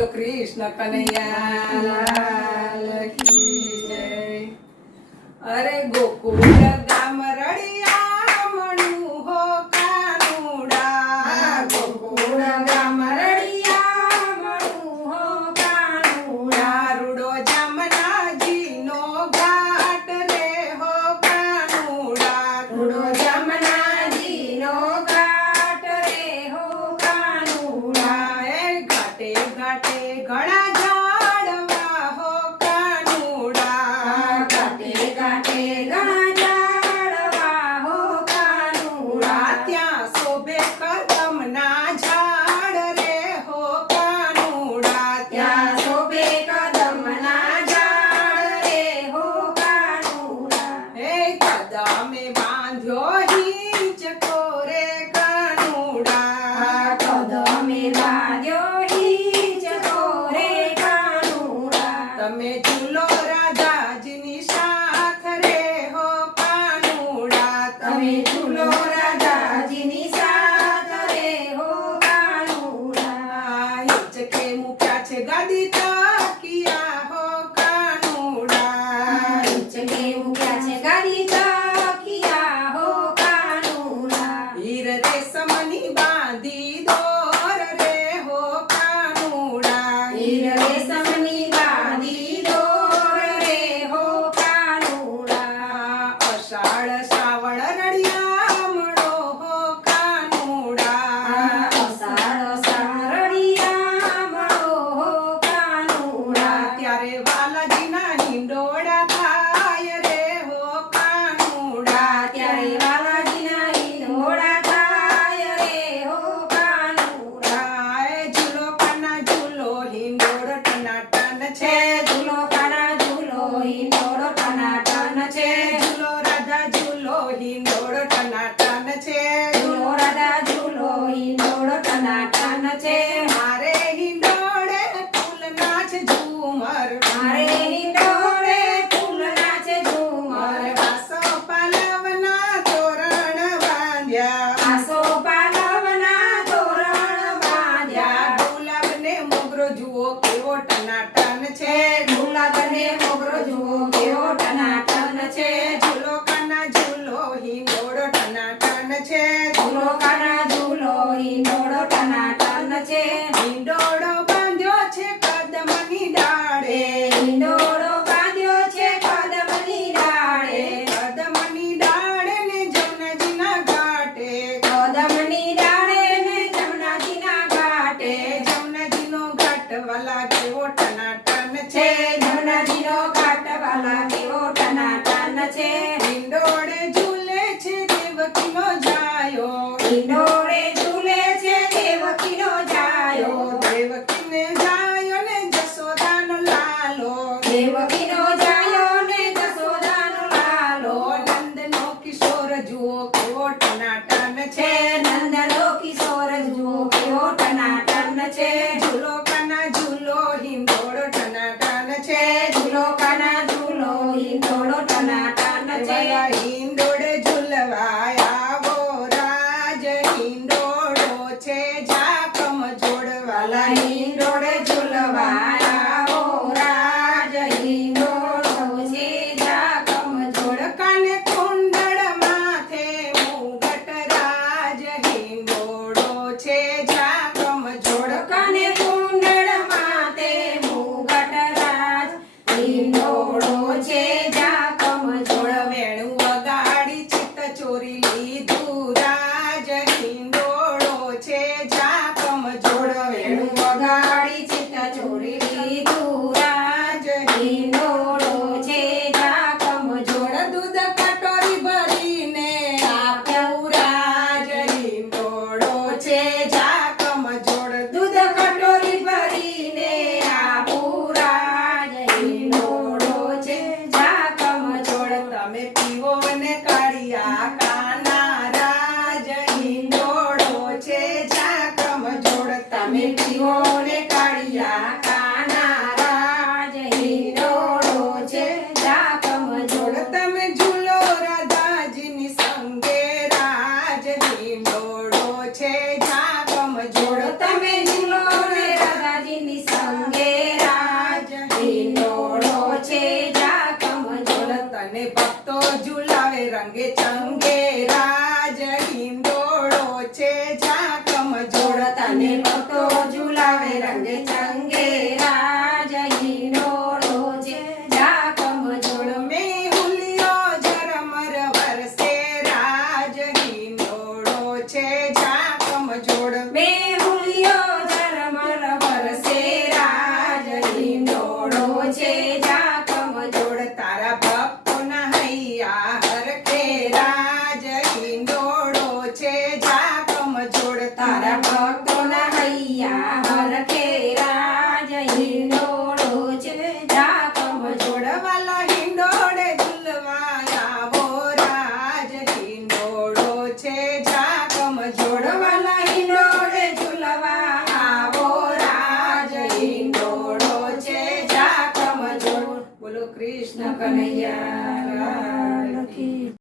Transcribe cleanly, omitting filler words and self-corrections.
બોલો કૃષ્ણ કનૈયા લાલ કી જય। અરે ગોકુળ ગામ રળિયા મણું હો કાનુડા, ગોકુળ ગામ રળિયા મણું હો કાનુડા, રૂડો જમનાજીનો ઘાટ રે હો કાનુડા, રૂડો જમનાજીનો ઘાટ રે હો કાનુડા, એ ઘાટે ઘાટે ઘણા ઝાડવા હો કાનુડા, ઘાટે ઘાટે ઘણા ઝાડવા હો કાનુડા, ત્યાં શોભે કદમના ઝાડ રે હો કાનુડા, ત્યાં શોભે કદમના ઝાડ રે હો કાનુડા, હે કદમે બાંધ્યો હિંચકો રે કાનુડા, કદમે બાંધ્યો હિંચકો રે કાનુડા, તમે ઝૂલો રાધાજીની સાથ રે હો કાનુડા, તમે ઝૂલો રાધાજીની સાથ રે હો કાનુડા, હિંચકે મૂક્યા છે ગાદી તકિયા હો કાનુડા, હિંચકે મૂક્યા છે ગાદી તકિયા હો કાનુડા, હીર રેશમની બાંધી દોર રે હો કાનુડા, હીર રેશમની બાંધી દોર રે હો કાનુડા, અષાઢ શ્રાવણ રળિયા મણો હો કાનુડા, અષાઢ શ્રાવણ રળિયા મણો હો કાનુડા, ત્યારે વાલાજીના હિંડોળા થાય રે હો કાનુડા, ત્યારે વાલાજીના હિંડોળા થાય રે હો કાનુડા, એ ઝૂલો કાના ઝૂલો હિંડોળ ટનાટન છે, ઝૂલો કાના ઝૂલો હિંડોળ ટનાટન છે, ઝૂલો રાધા ઝૂલો હિંડોળ ટનાટન છે, ઝૂલો રાધા ઝૂલો હિંડોળ ટનાટન છે, મારે હિંડોળે ફૂલના છે ઝુમર, મારે હિંડોળે ફૂલના છે ઝુમર, આસો પાલવના તોરણ બાંધ્યા, આસો પાલવના તોરણ બાંધ્યા, ગુલાબને મોગરો જુઓ કેવો ટનાટન છે, ગુલાબને મોગરો જુઓ કેવો ટનાટન છે, ઝૂલો કાના ઝૂલો હિંડોળ ટનાટન છે, ઝૂલો કાના ઝૂલો હિંડોળ ટનાટન છે, હિંડોળો બાંધ્યો છે કદમની ડાળે, હિંડોળો બાંધ્યો છે કદમની ડાળે, કદમની ડાળે ને જમનાજીના ઘાટે, કદમની ડાળે ને જમનાજીના ઘાટે, જમનાજીનો ઘાટ વાલા કેવો ટનાટન છે, જમનાજીનો ઘાટ વાલા કેવો ટનાટન છે, હિંડોળે ઝૂલે છે દેવકીનો જાયો, હિંડોળે ઝૂલે છે દેવકીનો જાયો, દેવકીને જાયો ને જશોદાનો લાલો, દેવકીનો જાયો ને જશોદાનો લાલો, નંદનો કિશોર જુઓ કેવો ટનાટન છે, નંદનો કિશોર જુઓ કેવો ટનાટન છે, ઝૂલો કાના ઝૂલો હિંડોળ ટનાટન છે, ઝૂલો કાના ઝૂલો હિંડોળ ટનાટન છે, હિંડોળે ઝૂલવા આવો રાજ, હિંડોળો છે ઝાકમ જોડવાલા, હિંડોળે ઝૂલવા આવો રાજ, હિંડોળો છે ઝાકમ જોડ, કાને કુંડળ માથે મુગટ રાજ, હિંડોળો છે ઝાકમ જોડ, કાને કુંડળ માથે મુગટ રાજ, હિંડોળો છે ઝાકમ જોડ, વેણું વગાડી ચિત્ત ચોરી લીધું રાજ, હિંડોળો છે ઝાકમ જોડ, વેણું વગાડી ચિત્ત ચોરી બોલો કૃષ્ણ કનૈયા લાલ કી